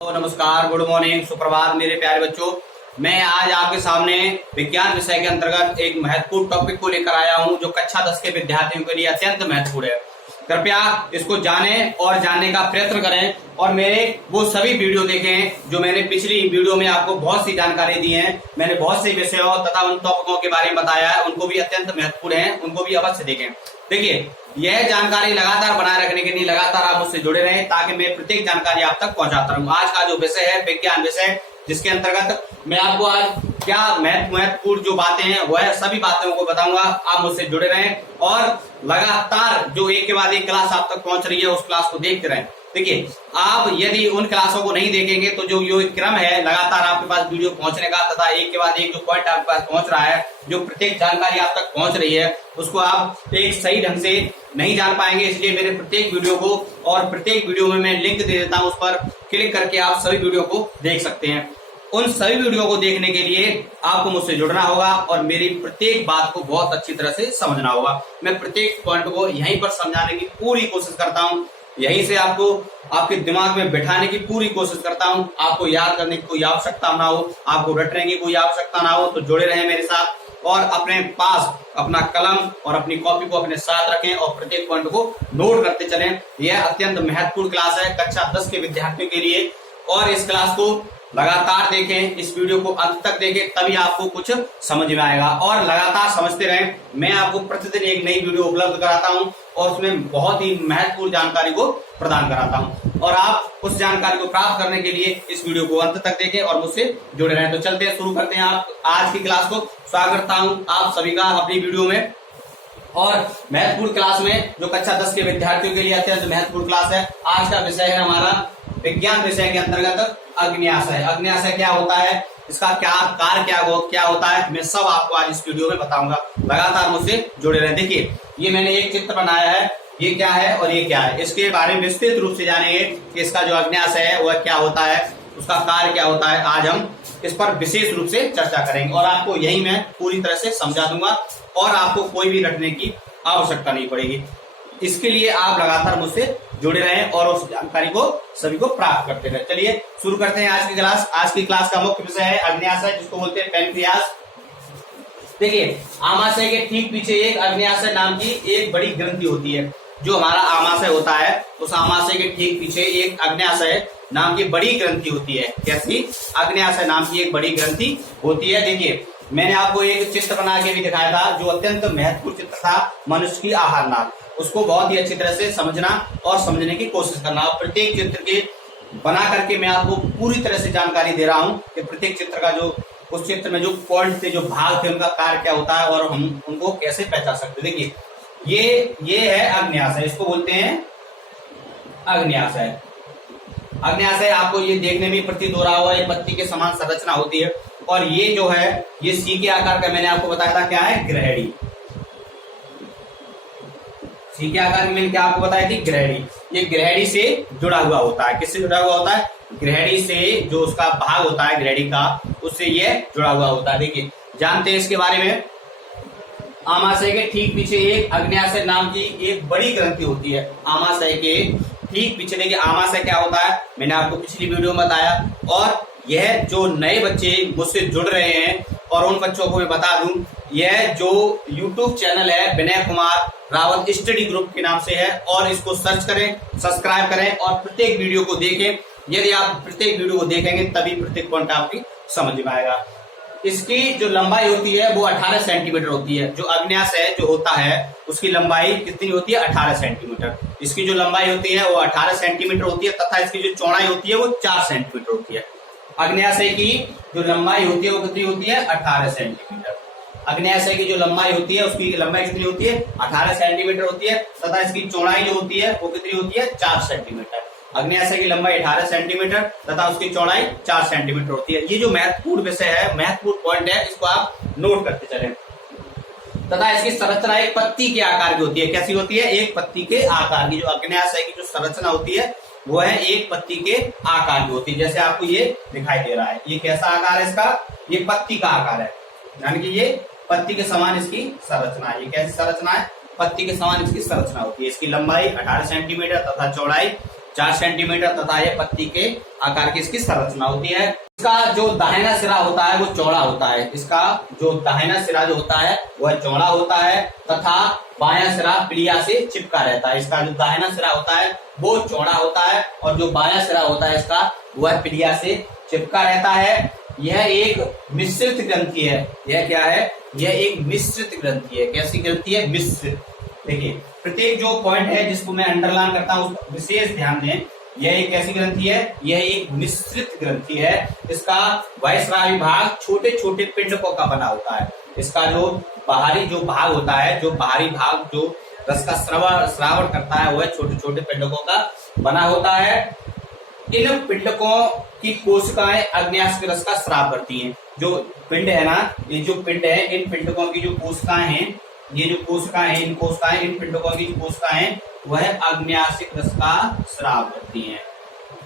तो नमस्कार, good morning, सुप्रभात मेरे प्यारे बच्चों। मैं आज आपके सामने विज्ञान विषय के अंतर्गत एक महत्वपूर्ण टॉपिक को लेकर आया हूं जो कक्षा 10 के विद्यार्थियों के लिए अत्यंत महत्वपूर्ण है। कृपया इसको जानें और जानने का प्रयत्न करें और मेरे वो सभी वीडियो देखें जो मैंने पिछली वीडियो में आपको बहुत सी जानकारी दी है। मैंने बहुत से विषयों तथा उन टॉपिकों के बारे में बताया है, उनको भी अत्यंत महत्वपूर्ण है, उनको भी अवश्य देखें। देखिए, यह जानकारी लगातार बनाए रखने के लिए लगातार आप मुझसे जुड़े रहें ताकि मैं प्रत्येक जानकारी आप तक पहुंचाता रहूं। आज का जो विषय है विज्ञान विषय, जिसके अंतर्गत मैं आपको आज क्या महत्वपूर्ण जो बातें हैं वह सभी बातों को बताऊंगा। आप मुझसे जुड़े रहें और लगातार जो एक के बाद एक क्लास आप तक पहुंच रही है उस क्लास को देखते रहें। देखिए, आप यदि उन क्लासों को नहीं देखेंगे तो जो ये क्रम है लगातार आपके पास वीडियो पहुंचने का तथा एक के बाद एक जो पॉइंट आपके पास पहुंच रहा है, जो प्रत्येक जानकारी आप तक पहुंच रही है, उसको आप एक सही ढंग से नहीं जान पाएंगे। इसलिए मेरे प्रत्येक वीडियो को और प्रत्येक वीडियो में मैं लिंक दे देता हूं, उस पर क्लिक करके आप सभी वीडियो को देख सकते हैं। उन सभी वीडियो को देखने के लिए आपको मुझसे जुड़ना होगा और मेरी प्रत्येक बात को बहुत अच्छी तरह से समझना होगा। मैं प्रत्येक पॉइंट को यहीं पर समझाने की पूरी कोशिश करता हूं, यहीं से आपको आपके दिमाग में बैठाने की पूरी कोशिश करता हूं। आपको याद करने की कोई आवश्यकता ना हो, आपको रटने की कोई आवश्यकता ना हो, तो जुड़े रहें मेरे साथ और अपने पास अपना कलम और अपनी कॉपी को अपने साथ रखें और प्रत्येक पॉइंट को नोट करते चलें। यह अत्यंत महत्वपूर्ण क्लास है कक्षा 10 के विद्यार्थियों के लिए और इस क्लास को लगातार देखें, इस वीडियो को अंत तक देखें, तभी आपको कुछ समझ में आएगा और लगातार समझते रहें। मैं आपको प्रतिदिन एक नई वीडियो उपलब्ध कराता हूं और उसमें बहुत ही महत्वपूर्ण जानकारी को प्रदान कराता हूं और आप उस जानकारी को प्राप्त करने के लिए इस वीडियो को अंत तक देखें और मुझसे जुड़े रहें। तो चलते हैं, शुरू करते हैं आप आज की क्लास को। स्वागत करता हूं आप सभी का अपनी वीडियो में और महत्वपूर्ण क्लास में, जो कक्षा 10 के विद्यार्थियों के लिए अत्यंत महत्वपूर्ण क्लास है। आज का विषय है हमारा विज्ञान विषय के अंतर्गत अग्न्याशय। अग्न्याशय क्या होता है, इसका क्या कार्य क्या होता है, मैं सब आपको आज इस वीडियो में बताऊंगा। लगातार मुझसे जुड़े रहे। देखिए, ये मैंने एक चित्र बनाया है, ये क्या है और ये क्या है, इसके बारे में विस्तृत रूप से जानेंगे कि इसका जो अग्न्याशय है वह क्या होता है, उसका कार्य क्या होता है। आज हम इस पर विशेष रूप से चर्चा करेंगे और आपको यही मैं पूरी तरह से समझा दूंगा और आपको कोई भी रटने की आवश्यकता नहीं पड़ेगी। इसके लिए आप लगातार मुझसे जुड़े रहें और उस जानकारी को सभी को प्राप्त करते रहें। चलिए शुरू करते हैं आज की क्लास। आज की क्लास का मुख्य विषय है अग्न्याशय, जिसको बोलते हैं पैनक्रियास। देखिए, आमाशय के ठीक पीछे एक अग्न्याशय नाम की एक बड़ी ग्रंथि होती है। जो हमारा आमाशय होता है, उस आमाशय के ठीक पीछे एक अग्न्याशय नाम की बड़ी ग्रंथि होती है। कैसी? अग्न्याशय नाम की एक बड़ी ग्रंथि होती है। देखिए, मैंने आपको एक चित्र बना के भी दिखाया था जो अत्यंत महत्वपूर्ण चित्र था, मनुष्य की आहार नाल। उसको बहुत ही अच्छी तरह से समझना और समझने की कोशिश करना। प्रत्येक चित्र के बना करके मैं आपको पूरी तरह से जानकारी दे रहा हूं कि प्रत्येक चित्र का जो उस चित्र में जो पॉइंट थे, जो भाग थे, उनका कार्य क्या होता है और हम उनको कैसे पहचान सकते। देखिए, ये है अग्न्याशय, इसको बोलते हैं अग्न्याशय। अग्न्याशय आपको ये देखने में प्रतीत हो रहा होगा, ये पत्ती के समान संरचना होती है और ये जो है ये सी के आकार का, मैंने आपको बताया था क्या है, ग्रहणी। सी के आकार की मैंने क्या आपको बताया थी, ग्रहणी। ये ग्रहणी से जुड़ा हुआ होता है। किससे जुड़ा हुआ होता है? ग्रहणी से। जो उसका भाग होता है ग्रहणी का, उससे ये जुड़ा हुआ होता है। देखिए, जानते हैं इसके बारे में। आमाशय के ठीक पीछे एक अग्न्याशय नाम की एक बड़ी ग्रंथि होती है। आमाशय के ठीक पीछे, देखिए आमाशय क्या होता है मैंने आपको पिछली वीडियो में बताया। और यह जो नए बच्चे मुझसे जुड़ रहे हैं और उन बच्चों को मैं बता दूं, यह जो YouTube चैनल है विनय कुमार रावत स्टडी ग्रुप के नाम से है और इसको सर्च करें, सब्सक्राइब करें और प्रत्येक वीडियो को देखें। यदि आप प्रत्येक वीडियो को देखेंगे तभी प्रत्येक पॉइंट आपकी समझ में आएगा। इसकी जो लंबाई होती है वो 18 सेंटीमीटर होती है। जो अग्न्याशय जो होता है उसकी लंबाई कितनी होती है? 18 सेंटीमीटर। इसकी जो लंबाई होती है वो 18 सेंटीमीटर होती है तथा इसकी जो चौड़ाई होती है वो 4 सेंटीमीटर होती है। अग्न्याशय की जो लंबाई होती है वो कितनी होती है? 18 सेंटीमीटर। अग्न्याशय की जो लंबाई होती है उसकी लंबाई कितनी होती है? 18 सेंटीमीटर होती है तथा इसकी चौड़ाई जो होती है वो कितनी होती है? 4 सेंटीमीटर। अग्न्याशय की लंबाई 18 सेंटीमीटर तथा उसकी चौड़ाई 4 सेंटीमीटर होती है। ये जो महत्वपूर्ण विषय है, महत्वपूर्ण पॉइंट है, इसको आप नोट करते चलें। तथा इसकी संरचना एक पत्ती के आकार की होती है। कैसी होती है? एक पत्ती के आकार की। जो अग्न्याशय की जो संरचना होती है वो है एक पत्ती के आकार की होती है। जैसे आपको ये दिखाई दे रहा है, ये कैसा आकार है इसका? ये पत्ती का आकार है, यानी कि ये पत्ती के समान इसकी संरचना है। ये कैसी संरचना है? पत्ती के समान इसकी संरचना होती है। इसकी लंबाई 18 सेंटीमीटर तथा चौड़ाई 4 सेंटीमीटर तथा यह पत्ती के आकार की इसकी संरचना होती है। इसका जो दाहिना सिरा होता है वो चौड़ा होता है। इसका जो दाहिना सिरा जो होता है वह चौड़ा होता है तथा बायां सिरा पिलिया से चिपका रहता है। इसका जो दाहिना सिरा होता है वो चौड़ा होता है और जो बायां सिरा होता है इसका वह पिलिया से चिपका रहता है। यह एक मिश्रित ग्रंथि है। यह क्या है? यह एक मिश्रित ग्रंथि है। कैसी ग्रंथि है? मिश्रित। देखिए प्रत्येक जो पॉइंट है जिसको मैं अंडरलाइन करता हूं उस विशेष ध्यान दें। यह एक कैसी ग्रंथि है? यह एक मिश्रित ग्रंथि है। इसका बहिस्रावी भाग छोटे छोटे पिंडकों का बना होता है। इसका जो बाहरी जो भाग होता है, जो बाहरी भाग जो रस का श्रावण करता है वह छोटे छोटे पिंडकों का बना होता है। इन पिंडकों की कोशिकाएं अग्न्याशय रस का स्राव करती हैं। जो पिंड है ना, ये जो पिंड है, इन पिंडकों की जो कोशिकाएं हैं, ये जो कोशिकाएं हैं, इन पिंडकों की जो कोशिकाएं वह अग्न्याशय रस का स्राव करती हैं।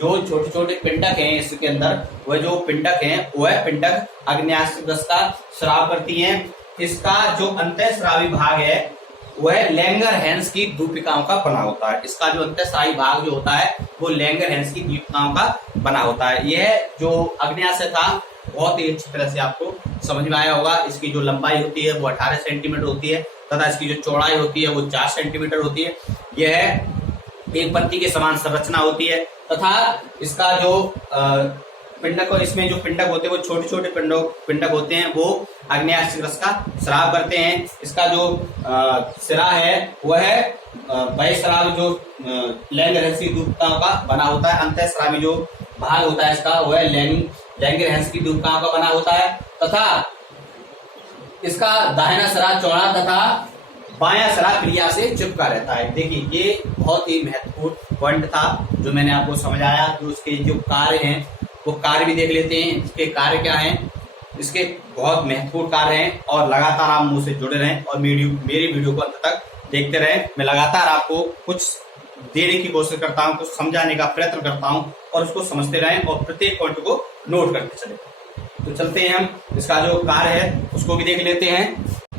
जो छोटे छोटे पिंडक हैं इसके अंदर, वह जो पिंडक हैं वह पिंडक अग्न्याशय रस का स्राव करती हैं। इसका जो अंतःस्रावी भाग है वह लैंगरहैंस की दूपिकाओं का बना होता है। इसका जो अंतःस्रावी भाग जो होता है वो लैंगरहैंस की दूपिकाओं का बना होता है। यह जो अग्न्याशय था बहुत ही अच्छी तरह से आपको समझ में आया होगा। इसकी जो लंबाई होती है वो 18 सेंटीमीटर होती है तथा इसकी जो चौड़ाई होती है वो 4 सेंटीमीटर होती है। यह एक पत्ती के समान संरचना होती है तथा इसका जो पिंडक, इसमें जो पिंडक होते हैं वो छोटे छोटे पिंडक होते हैं, वो आग्नेयास्थिक रस का स्राव करते हैं। इसका जो सिरा है वह बहिस्रावी जो लैंगरहैंस की दूपिकाओं का बना होता है। अंतःस्रावी जो भाग होता है इसका वह लैंगरहैंस की दूपिकाओं का बना होता है तथा इसका दाहिना सिरा चौड़ा तथा बायां सिरा पिलिया से चिपका रहता है। देखिए ये बहुत ही महत्वपूर्ण पॉइंट था जो मैंने आपको समझाया। जो इसके जो कार्य हैं वो कार्य भी देख लेते हैं। इसके कार्य क्या हैं? इसके बहुत महत्वपूर्ण कार्य हैं और लगातार आप मुझसे जुड़े रहें और मेरी वीडियो को अंत तक देखते रहें। मैं लगातार आपको कुछ देने की कोशिश करता हूँ, कुछ समझाने का प्रयत्न करता हूँ और उसको समझते रहें और प्रत्येक पॉइंट को नोट करते चले। तो चलते हैं हम, इसका जो कार्य है उसको भी देख लेते हैं।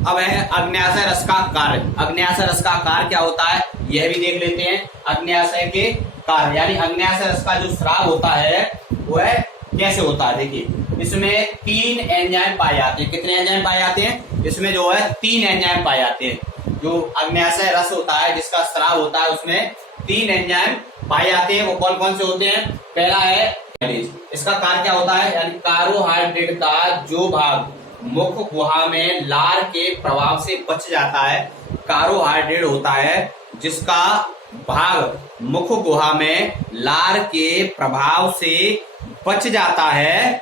अब है अग्न्याशय रस का कार्य। अग्न्याशय रस का कार्य क्या होता है यह भी देख लेते हैं। अग्न्याशय के कार्य यानी अग्न्याशय रस का जो स्राव होता है वह कैसे होता है? देखिए इसमें 3 एंजाइम पाए जाते हैं। कितने एंजाइम पाए जाते हैं? इसमें जो है 3 एंजाइम पाए जाते हैं। जो अग्न्याशय रस होता है जिसका स्राव होता है उसमें 3 एंजाइम पाए जाते हैं। वो कौन कौन से होते हैं? पहला है एमाइलेज। इसका कार्य क्या होता है? यानी कार्बोहाइड्रेट का जो भाग मुख गुहा में लार के प्रभाव से बच जाता है, कार्बोहाइड्रेट होता है जिसका भाग मुख गुहा में लार के प्रभाव से बच जाता है,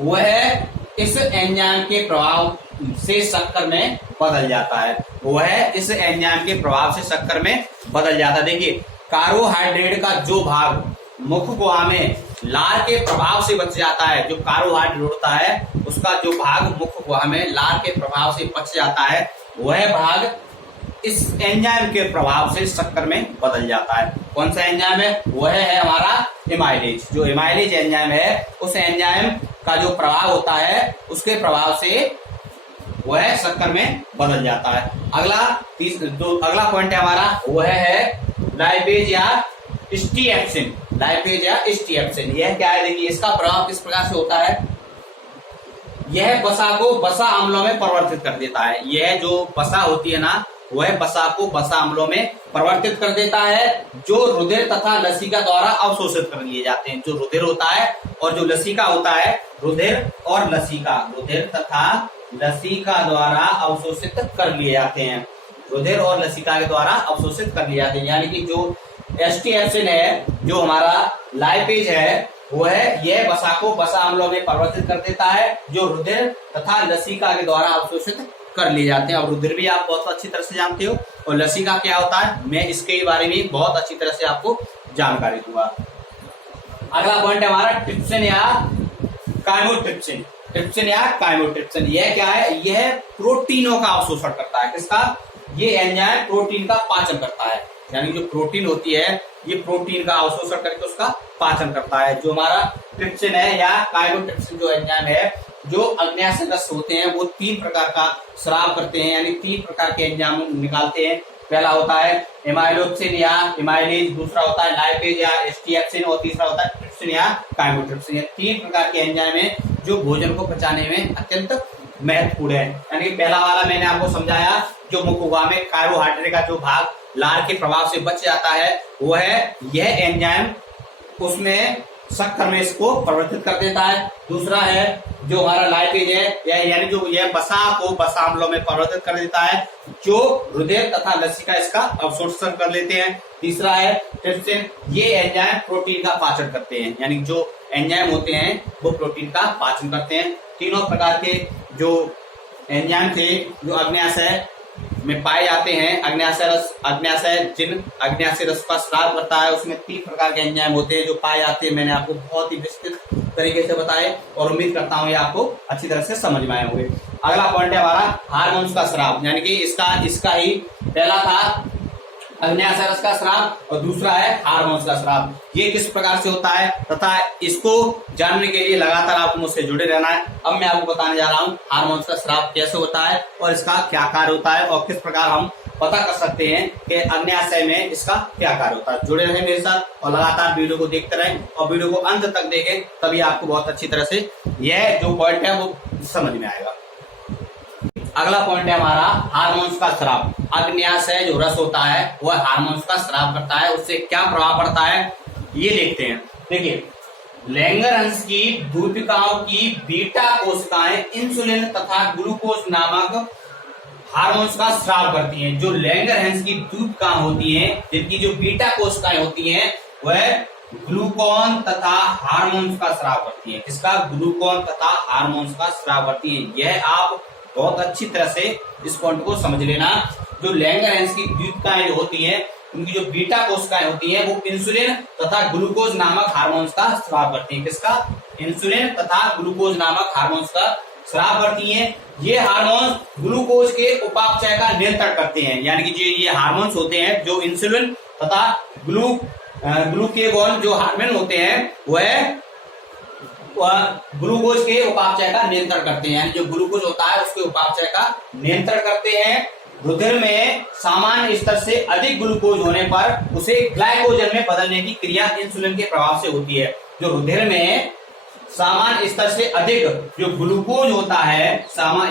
वह इस एंजाइम के प्रभाव से शक्कर में बदल जाता है। वह इस एंजाइम के प्रभाव से शक्कर में बदल जाता है। देखिए कार्बोहाइड्रेट का जो भाग मुख गुहा में लार के प्रभाव से बच जाता है, जो कार्बोहाइड्रेट होता है उसका जो भाग मुख गुहा में लार के प्रभाव से बच जाता है, वह भाग इस एंजाइम के प्रभाव से शक्कर में बदल जाता है। कौन सा एंजाइम है? वह है हमारा एमाइलेज। जो एमाइलेज एंजाइम है उस एंजाइम का जो प्रभाव होता है उसके प्रभाव से वह शक्कर में बदल जाता है। अगला पॉइंट है हमारा वह है लाइपेज या स्टीएप्सिन। लाइपेज या स्टीएप्सिन यह क्या है? देखिए इसका प्रभाव किस प्रकार से होता है? यह वसा को वसा अम्लों में परिवर्तित कर देता है। यह जो वसा होती है ना वह वसा को वसा अम्लों में परिवर्तित कर देता है, जो रुधिर तथा लसिका द्वारा अवशोषित कर लिए जाते हैं। जो रुधिर होता है और जो लसिका होता है, रुधिर और लसिका, रुधिर तथा लसिका द्वारा अवशोषित कर लिए जाते हैं। रुधिर और लसिका के द्वारा अवशोषित कर लिए जाते हैं। यानी कि जो एस्टीएप्सिन है, जो हमारा लाइपेज है, वह यह वसा को वसा अम्लों में परिवर्तित कर देता है, जो रुधिर तथा लसिका के द्वारा अवशोषित कर लिए जाते हैं। और रुधिर भी आप बहुत अच्छी तरह से जानते हो और लसिका क्या होता है मैं इसके बारे में बहुत अच्छी तरह से आपको जानकारी दूंगा। अगला पॉइंट है हमारा ट्रिप्सिन या काइमोट्रिप्सिन। ट्रिप्सिन या काइमोट्रिप्सिन यह क्या है? यह प्रोटीनों का अवशोषण करता है। किसका? ये एंजाइम प्रोटीन का पाचन करता है। यानी जो प्रोटीन होती है ये प्रोटीन का अवशोषण करके उसका पाचन करता है। जो हमारा ट्रिप्सिन है या काइमोट्रिप्सिन जो एंजाइम है, जो अग्न्याशय रस होते हैं वो 3 प्रकार का स्राव करते हैं, यानी 3 प्रकार के एंजाइम निकालते हैं। पहला होता है एमाइलोक्सिन या इमाइलेज, दूसरा होता है लाइपेज या एस्टिएक्सिन और तीसरा होता है ट्रिप्सिन या काइमोट्रिप्सिन। ये 3 प्रकार के एंजाइम है जो भोजन को पचाने में अत्यंत महत्वपूर्ण है। यानी पहला वाला मैंने आपको समझाया, जो मुखौगा में कार्बोहाइड्रेट का जो भाग लार के प्रभाव से बच जाता है वो है यह एंजाइम, उसमें शक्कर में इसको परिवर्तित कर देता है। दूसरा है जो हमारा लाइपेज है, यानी जो यह वसा को वसा अम्लों में परिवर्तित कर देता है, जो हृदय तथा लसिका इसका अवशोषण कर लेते हैं। तीसरा है ट्रिप्सिन, ये एंजाइम प्रोटीन का पाचन करते हैं, यानी जो एंजाइम होते हैं वो प्रोटीन का पाचन करते हैं। तीनों प्रकार के जो एंजाइम थे जो अग्न्याशय में पाए जाते हैं, अग्न्याशय जिन अग्न्याशय रस का स्राव करता है उसमें 3 प्रकार के एंजाइम होते हैं जो पाए जाते हैं। मैंने आपको बहुत ही विस्तृत तरीके से बताए और उम्मीद करता हूँ ये आपको अच्छी तरह से समझ में आए होंगे। अगला पॉइंट है हमारा हार्मोन्स का स्राव, यानी कि इसका ही पहला था अग्न्याशय रस का स्राव और दूसरा है हार्मोन्स का स्राव। ये किस प्रकार से होता है तथा इसको जानने के लिए लगातार आपको मुझसे जुड़े रहना है। अब मैं आपको बताने जा रहा हूँ हार्मोन्स का स्राव कैसे होता है और इसका क्या कार्य होता है और किस प्रकार हम पता कर सकते हैं कि अग्न्याशय में इसका क्या कार्य होता है। जुड़े रहें मेरे साथ और लगातार वीडियो को देखते रहें और वीडियो को अंत तक देखें, तभी आपको बहुत अच्छी तरह से यह जो पॉइंट है वो समझ में आएगा। अगला पॉइंट है हमारा हार्मोन्स का स्राव। अग्न्याशय जो रस होता है वह हार्मोन्स का स्राव करता है, उससे क्या प्रभाव पड़ता है ये देखते हैं। देखिए, लैंगरहंस की दूधिकाओं की बीटा कोशिकाएं इंसुलिन तथा ग्लूकोज नामक हार्मोन्स का स्राव करती हैं। जो लैंगरहंस की दूधिकाएं होती हैं, जिनकी जो बीटा कोशिकाएं होती हैं, वह ग्लूकोन तथा हार्मोन्स का स्राव करती हैं। किसका? ग्लूकोन तथा हार्मोन्स का स्राव करती हैं। यह आप बहुत अच्छी तरह से इस पॉइंट को समझ लेना। जो लैंगरहंस की द्वितीयकाएं जो होती हैं, उनकी जो बीटा कोशिकाएं होती हैं वो इंसुलिन तथा ग्लूकोज नामक हार्मोन्स का स्राव करती हैं। किसका? इंसुलिन तथा ग्लूकोज नामक हार्मोन्स का स्राव करती हैं। ये हार्मोन्स ग्लूकोज के उपापचय का नियंत्रण करते हैं, यानी कि जो ये हार्मोन्स होते हैं, जो इंसुलिन तथा ग्लूकेगॉन जो हार्मोन होते हैं वह ग्लूकोज के उपापचय का नियंत्रण करते हैं, यानी जो ग्लूकोज होता है उसके उपापचय का नियंत्रण करते हैं। रुधिर में सामान्य स्तर से अधिक ग्लूकोज होने पर उसे ग्लाइकोजन में बदलने की क्रिया इंसुलिन के प्रभाव से होती है। जो रुधिर में सामान्य स्तर से अधिक जो ग्लूकोज होता है,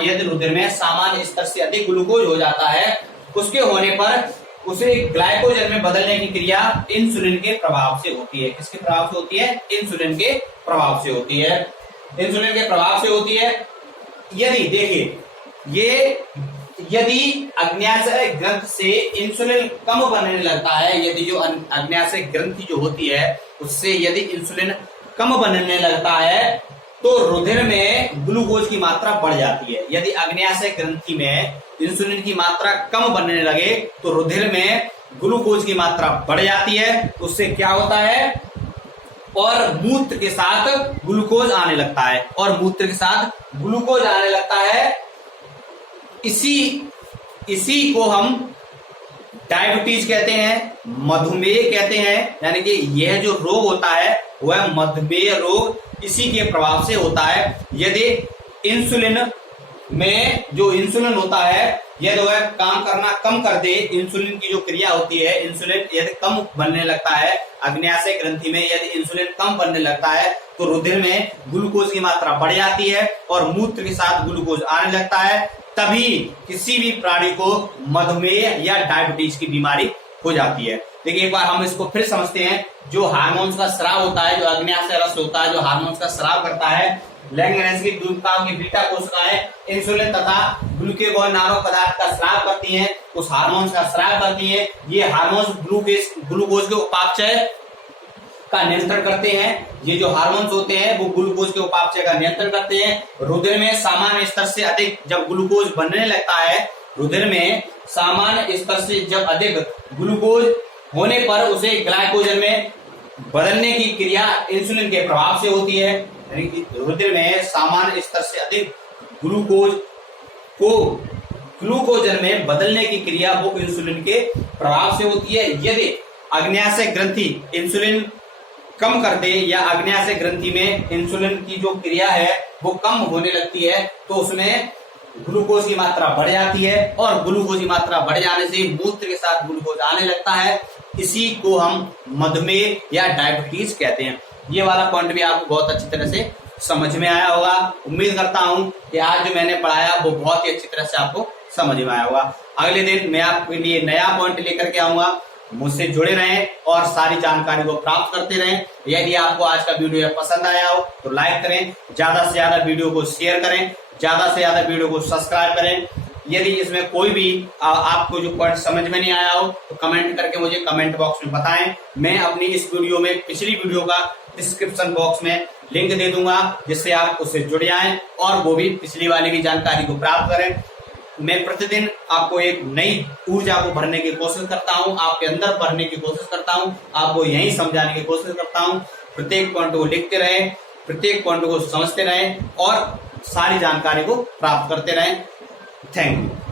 यदि रुधिर में सामान्य स्तर से अधिक ग्लूकोज हो जाता है, उसके होने पर उसे ग्लाइकोजन में बदलने की क्रिया इंसुलिन के प्रभाव से होती है। किसके प्रभाव से होती है? इंसुलिन के प्रभाव से होती है। इंसुलिन के प्रभाव से होती है। यदि देखिए, यदि अग्न्याशय ग्रंथ से इंसुलिन कम बनने लगता है, यदि जो अग्न्याशय ग्रंथि जो होती है उससे यदि इंसुलिन कम बनने लगता है तो रुधिर में ग्लूकोज की मात्रा बढ़ जाती है। यदि अग्न्याशय ग्रंथि में इंसुलिन की मात्रा कम बनने लगे तो रुधिर में ग्लूकोज की मात्रा बढ़ जाती है। उससे क्या होता है? और मूत्र के साथ ग्लूकोज आने लगता है, और मूत्र के साथ ग्लूकोज आने लगता है। इसी को हम डायबिटीज कहते हैं, मधुमेह कहते हैं। यानी कि यह जो रोग होता है वह मधुमेह रोग इसी के प्रभाव से होता है। यदि इंसुलिन में जो इंसुलिन होता है यदि वह काम करना कम कर दे, इंसुलिन की जो क्रिया होती है, इंसुलिन यदि कम बनने लगता है, अग्न्याशय ग्रंथि में यदि इंसुलिन कम बनने लगता है तो रुधिर में ग्लूकोज की मात्रा बढ़ जाती है और मूत्र के साथ ग्लूकोज आने लगता है। तभी किसी भी प्राणी को मधुमेह या डायबिटीज की बीमारी हो जाती है। देखिए, एक बार हम इसको फिर समझते हैं। जो हार्मोन्स का स्राव होता है, जो अग्न्याशय रस होता है, जो हार्मोन्स का स्राव करता है, लैंगरहंस की दूधिकाओं की बीटा कोशिकाएं इंसुलिन तथा ग्लूकेगॉन नामक पदार्थ का स्राव करती हैं, उस हार्मोन्स का स्राव करती हैं। ये हार्मोन्स ग्लूकोज के उपापचय का नियंत्रण करते हैं। ये जो हार्मोन्स होते हैं वो ग्लूकोज के उपापचय का नियंत्रण करते हैं। रुधिर में सामान्य स्तर से अधिक जब ग्लूकोज बनने लगता है, रुधिर में सामान्य स्तर से जब अधिक ग्लूकोज होने पर उसे ग्लाइकोजन में बदलने की क्रिया इंसुलिन के प्रभाव से होती है। यानी कि रुधिर में सामान्य स्तर से अधिक ग्लूकोज को ग्लूकोजन में बदलने की क्रिया वो इंसुलिन के प्रभाव से होती है। यदि अग्न्याशय ग्रंथि इंसुलिन कम कर दे या अग्न्याशय ग्रंथि में इंसुलिन की जो क्रिया है वो कम होने लगती है तो उसमें ग्लूकोज की मात्रा बढ़ जाती है और ग्लूकोज की मात्रा बढ़ जाने से मूत्र के साथ ग्लूकोज आने लगता है। इसी को हम मधुमेह या डायबिटीज कहते हैं। ये वाला पॉइंट भी आपको बहुत अच्छी तरह से समझ में आया होगा। उम्मीद करता हूं कि आज जो मैंने पढ़ाया वो बहुत ही अच्छी तरह से आपको समझ में आया होगा। अगले दिन मैं आपके लिए नया पॉइंट लेकर के आऊंगा। मुझसे जुड़े रहें और सारी जानकारी को प्राप्त करते रहें। यदि आपको आज का वीडियो पसंद आया हो तो लाइक करें, ज्यादा से ज्यादा वीडियो को शेयर करें, ज्यादा से ज्यादा वीडियो को सब्सक्राइब करें। यदि इसमें कोई भी आपको जो पॉइंट समझ में नहीं आया हो तो कमेंट करके मुझे कमेंट बॉक्स में बताएं। मैं अपनी इस वीडियो में पिछली वीडियो का डिस्क्रिप्शन बॉक्स में लिंक दे दूंगा, जिससे आप उससे जुड़ जाएं और वो भी पिछली वाली भी जानकारी को प्राप्त करें। मैं प्रतिदिन आपको एक नई ऊर्जा को भरने की कोशिश करता हूं, आपके अंदर भरने की कोशिश करता हूं, आपको यही समझाने की कोशिश करता हूं। प्रत्येक पॉइंट को लिखते रहें, प्रत्येक पॉइंट को समझते रहें और सारी जानकारी को प्राप्त करते रहें। Thank you.